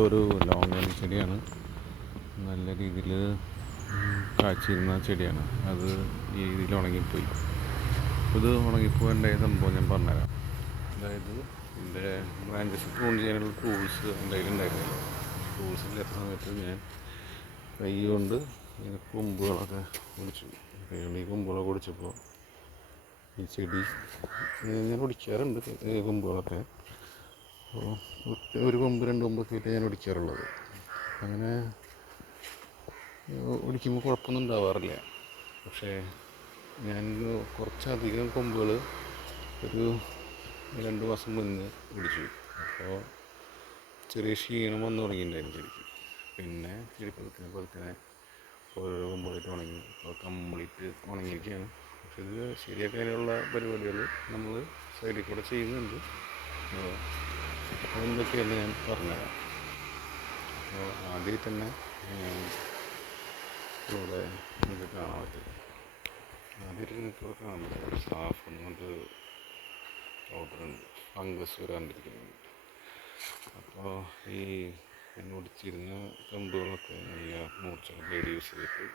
ഒരു ലോങ് ചെടിയാണ്. നല്ല രീതിയിൽ കാച്ചിരുന്ന ചെടിയാണ്. അത് ഈ രീതിയിൽ ഉണങ്ങിപ്പോയി. ഇത് ഉണങ്ങിപ്പോകേണ്ട സംഭവം ഞാൻ പറഞ്ഞുതരാം. അതായത് എൻ്റെ ബ്രാഞ്ചസ് പ്രൂൺ ചെയ്യാനുള്ള ടൂൾസ് എൻ്റെ കയ്യിലുണ്ടായിരുന്നില്ല. ടൂൾസ് ഇല്ലാത്ത സമയത്ത് ഞാൻ കൈ കൊണ്ട് ഈ കൊമ്പുകളൊക്കെ ഒടിച്ചു. കൈ കൊണ്ട് ഈ കൊമ്പുകളൊക്കെ ഒടിച്ചപ്പോൾ ഈ ചെടി ഞാൻ ഒടിക്കാറുണ്ട് കൊമ്പുകളൊക്കെ. അപ്പോൾ ഒരു കൊമ്പ് രണ്ട് കൊമ്പൊക്കെ ആയിട്ട് ഞാൻ ഒടിക്കാറുള്ളത്. അങ്ങനെ ഒടിക്കുമ്പോൾ കുഴപ്പമൊന്നും ഉണ്ടാവാറില്ല. പക്ഷേ ഞാൻ കുറച്ചധികം കൊമ്പുകൾ ഒരു 2 മാസം മുന്നേ ഒടിച്ചു. അപ്പോൾ ചെറിയ ക്ഷീണം വന്ന് തുടങ്ങിയിട്ടുണ്ടായിരുന്നു ചെടിക്ക്. പിന്നെ ചെടി പതുക്കെ ഓരോ കൊമ്പുകളായിട്ട് ഉണങ്ങി. അപ്പോൾ കംപ്ലീറ്റ് ഉണങ്ങിയിരിക്കുകയാണ്. പക്ഷെ ഇത് ശരിയാക്കാനുള്ള പരിപാടികൾ നമ്മൾ സൈഡിൽ കൂടെ ചെയ്യുന്നുണ്ട്. എന്തൊക്കെയാണ് ഞാൻ പറഞ്ഞുതരാം. അപ്പോൾ ആദ്യം തന്നെ ഇവിടെ നിങ്ങൾക്ക് കാണാൻ പറ്റില്ല. ആദ്യമായിട്ട് നിങ്ങൾക്ക് ഇവിടെ കാണാൻ പറ്റില്ല. സാഫ് എന്നുകൊണ്ട് പൗഡറുണ്ട്, ഫംഗസ് വരാണ്ടിരിക്കുന്നുണ്ട്. അപ്പോൾ ഈ ഒടിച്ചിരുന്ന കമ്പുകളൊക്കെ നല്ല മൂർച്ച ബ്ലേഡ് യൂസ് ചെയ്തിട്ട്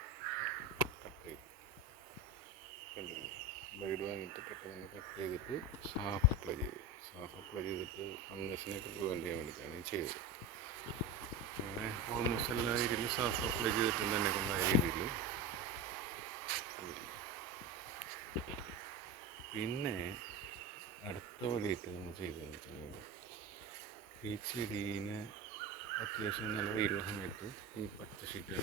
കട്ട് ചെയ്തു. കണ്ടില്ലേ, ബ്ലേഡ് വാങ്ങിയിട്ട് പെട്ടെന്ന് കട്ട് ചെയ്തിട്ട് സാഫ് അപ്ലൈ ചെയ്തിട്ട് ഫംഗസിനെയൊക്കെ പ്രിവെൻറ്റ് ചെയ്യാൻ വേണ്ടിയിട്ടാണ് ചെയ്തത്. അങ്ങനെ ഓൾമോസ്റ്റ് എല്ലാ ഏരിയയിലും സാഫ് അപ്ലൈ ചെയ്തിട്ടുണ്ട്. തന്നെ കൊണ്ടായ രീതിയിൽ. പിന്നെ അടുത്ത വഴിയായിട്ട് നമ്മൾ ചെയ്തതെന്ന് വെച്ചിട്ടുണ്ടെങ്കിൽ ഈ ചെടീനെ അത്യാവശ്യം നല്ല വെയിലുള്ള സമയത്ത് ഈ പച്ച ഷീറ്റ്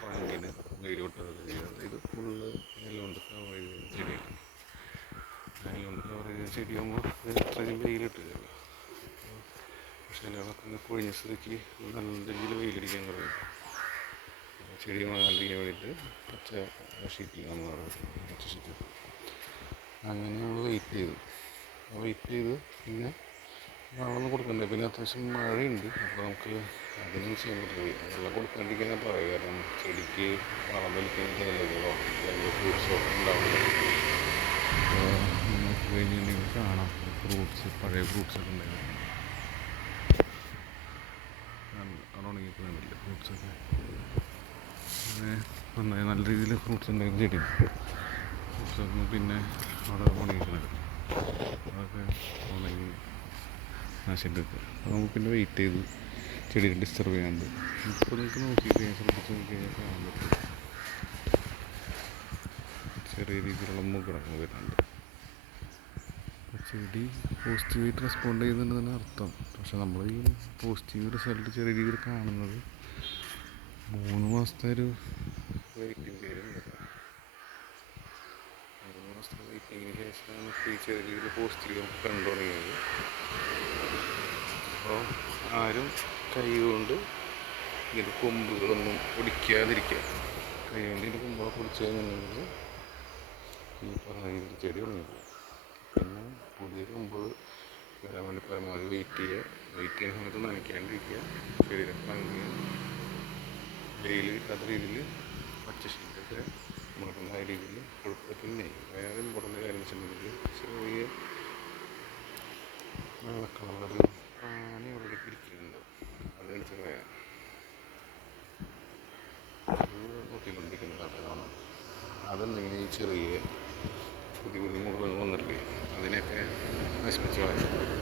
ട്രാങ്കിന് വെയിൽ കൊട്ടൊക്കെ ചെയ്യുന്നത്. ഇത് ഫുള്ള് നെല്ലുകൊണ്ട് കവർ ചെയ്ത ചെടിയാണ്. നെല്ലുകൊണ്ട് കവർ ചെയ്ത ചെടിയാകുമ്പോൾ അത്രയും വെയിലിട്ടില്ലല്ലോ. പക്ഷേ ഇലകളൊക്കെ കൊഴിഞ്ഞ സ്ഥിതിക്ക് നല്ല രീതിയിൽ വെയിലടിക്കാൻ തുടങ്ങി. ചെടി ഉണങ്ങാണ്ടിരിക്കാൻ വേണ്ടിയിട്ട് പച്ച ഷീറ്റിൽ നമ്മൾ പച്ച ഷീറ്റ് അങ്ങനെ നമ്മൾ വെയിറ്റ് ചെയ്ത് പിന്നെ വെള്ളമൊന്നും കൊടുക്കണ്ടേ. പിന്നെ അത്യാവശ്യം മഴയുണ്ട്. അപ്പോൾ നമുക്ക് അതിനൊന്നും ചെയ്യാൻ പറ്റില്ല. വെള്ളം കൊടുക്കാണ്ടിരിക്കാൻ പറയുക. കാരണം ചെടിക്ക് വളം വലിക്കുന്ന ഇലകളോ അല്ലെങ്കിൽ ഫ്രൂട്ട്സോ ഉണ്ടാവില്ല. അപ്പോൾ നോക്കി കഴിഞ്ഞിട്ടുണ്ടെങ്കിൽ കാണാം ഫ്രൂട്ട്സ്, പഴയ ഫ്രൂട്ട്സൊക്കെ ഉണ്ടായിരുന്നു. അവിടെ ഉണങ്ങിപ്പോയില്ല ഫ്രൂട്ട്സൊക്കെ. അങ്ങനെ നന്നായി നല്ല രീതിയിൽ ഫ്രൂട്ട്സ് ഉണ്ടായിരുന്ന ചെടിയാണ്. ഫ്രൂട്ട്സൊക്കെ പിന്നെ അവിടെ ഉണങ്ങിക്കുന്നത് അതൊക്കെ ഉണങ്ങി നാശിട്ടൊക്കെ. അപ്പോൾ നമുക്ക് പിന്നെ വെയിറ്റ് ചെയ്ത് ചെടിയെ ഡിസ്റ്റർബ് ചെയ്യാണ്ട് ഇപ്പോൾ നിങ്ങൾക്ക് ശ്രദ്ധിച്ച് നോക്കിക്കഴിഞ്ഞാൽ കാണാൻ പറ്റും ചെറിയ രീതിയിലുള്ള മുകളൊക്കെ വരുന്നുണ്ട്. ചെടി പോസിറ്റീവായിട്ട് റെസ്പോണ്ട് ചെയ്യുന്നുണ്ടെന്നാണ് അർത്ഥം. പക്ഷെ നമ്മൾ ഈ പോസിറ്റീവ് റിസൾട്ട് ചെറിയ രീതിയിൽ കാണുന്നത് 3 മാസത്തെ ഒരു വെയിറ്റിംഗ് പീരീഡ് ഉണ്ട്. 3 മാസത്തെ വെയിറ്റിങ്ങിന് ശേഷമാണ് ഈ ചെറിയ രീതിയിൽ പോസിറ്റീവ് നമുക്ക് കണ്ടു തുടങ്ങിയത്. അപ്പോൾ ആരും കൈ കൊണ്ട് ഇതിൻ്റെ കൊമ്പുകളൊന്നും ഒടിക്കാതിരിക്കുക. കൈ കൊണ്ട് ഇതിൻ്റെ കൊമ്പുകളൊക്കെ ഒടിച്ചു കഴിഞ്ഞിട്ടുണ്ടെങ്കിൽ ഈ പറഞ്ഞ രീതിയിൽ ചെടി ഉണങ്ങിപ്പോകും. പിന്നെ പുതിയ കൊമ്പുകൾ വരാൻ വേണ്ടി പരമാവധി വെയിറ്റ് ചെയ്യുന്ന സമയത്ത് നനയ്ക്കാണ്ടിരിക്കുക. ചെടിയുടെ ഭംഗി വെയിൽ കിട്ടാത്ത രീതിയിൽ പച്ച ഷീറ്റൊക്കെ മുളകുണ്ടായ രീതിയിൽ കൊടുക്കുക. പിന്നെ വേറെ ഇമ്പോർട്ടൻ്റ് കാര്യം വെച്ചിട്ടുണ്ടെങ്കിൽ ചെറിയ വെള്ള കളർ പ്രാണി അവിടെ ഇരിക്കുന്നുണ്ട്. അതെടുത്ത് കളയാം. അത് നോക്കിക്കൊണ്ടിരിക്കുന്ന കഥകളാണ്. അതുണ്ടെങ്കിൽ ഈ ചെറിയ പുതിയ മുളകൾ വന്നിട്ടില്ലേ അതിനെയൊക്കെ നശിപ്പിച്ച് കളയാം.